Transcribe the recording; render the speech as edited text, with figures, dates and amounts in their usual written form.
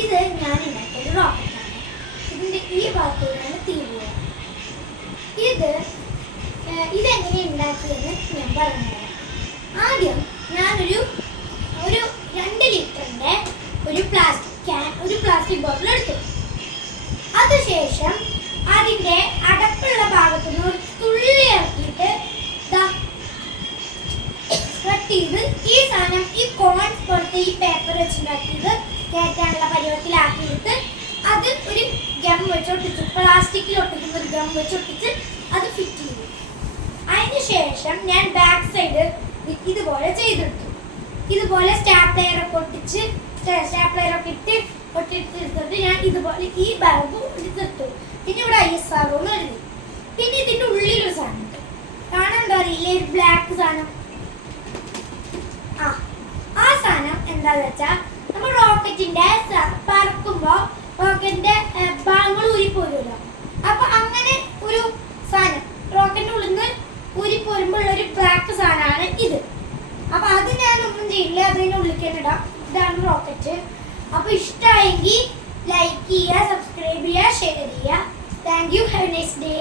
ഇത് ഞാൻ ഉണ്ടാക്കിയ റോക്കറ്റാണ്. ഇതിന്റെ ഈ ഭാഗത്തോടാണ് തീ പോകുക. ഇതെങ്ങനെ ഉണ്ടാക്കിയെന്ന് ഞാൻ പറഞ്ഞുതരാം. ആദ്യം ഞാനൊരു 2 ലിറ്ററിന്റെ ഒരു പ്ലാസ്റ്റിക് ബോട്ടിൽ എടുത്തു. അതിനുശേഷം അതിന്റെ അടപ്പുള്ള ഭാഗത്തുനിന്ന് ഒരു തുള്ളി ഇറക്കിയിട്ട് കട്ട് ചെയ്ത് ഈ സാധനം ഈ കോൺ പോലത്തെ ഈ പേപ്പർ വെച്ചുണ്ടാക്കിയത് കയറ്റാനുള്ള പരുവത്തിലാക്കിയിട്ട് അത് ഒരു ഗം വെച്ച് ഒട്ടിച്ചു. പ്ലാസ്റ്റിക്കിൽ ഒട്ടിക്കുന്ന ഒരു ഗം വെച്ച് ഒട്ടിച്ച് അത് ഫിറ്റ് ചെയ്തു. അതിനുശേഷം ഞാൻ ബാക്ക് സൈഡ് ഇതുപോലെ ചെയ്തെടുത്തു. ഇതുപോലെ സ്റ്റാപ്ലയറൊക്കെ ഇട്ട് ഒട്ടിച്ചെടുത്തിട്ട് ഞാൻ ഇതുപോലെ ഈ ബൾബ് എടുത്തെടുത്തു. പിന്നെ ഇവിടെ ISRO എഴുതി. പിന്നെ ഇതിന്റെ ഉള്ളിലൊരു സാധനം ഉണ്ട്, കാണാൻ എന്താ അറിയില്ലേ, ഒരു ബ്ലാക്ക് സാധനം. ആ സാധനം എന്താന്ന് വെച്ചാൽ നമ്മൾ റോക്കറ്റിന്റെ പറക്കുമ്പോ റോക്കറ്റിന്റെ ഭാഗങ്ങൾ ഊരിപ്പോരുമല്ലോ. അപ്പൊ അങ്ങനെ ഒരു സാധനം റോക്കറ്റിന്റെ ഉള്ളിൽ നിന്ന് ഊരിപ്പോരുമ്പോൾ ഉള്ള ഒരു ബ്ലാക്ക് സാധനമാണ് ഇത്. അപ്പൊ അത് ഞാൻ ഒന്നും ചെയ്യില്ല, അതിന്റെ ഉള്ളിലേക്ക് ഇടാം. ഇതാണ് റോക്കറ്റ്. അപ്പൊ ഇഷ്ടമായെങ്കിൽ ലൈക്ക് ചെയ്യുക, സബ്സ്ക്രൈബ് ചെയ്യുക, ഷെയർ ചെയ്യുക. Thank you. Have A nice day.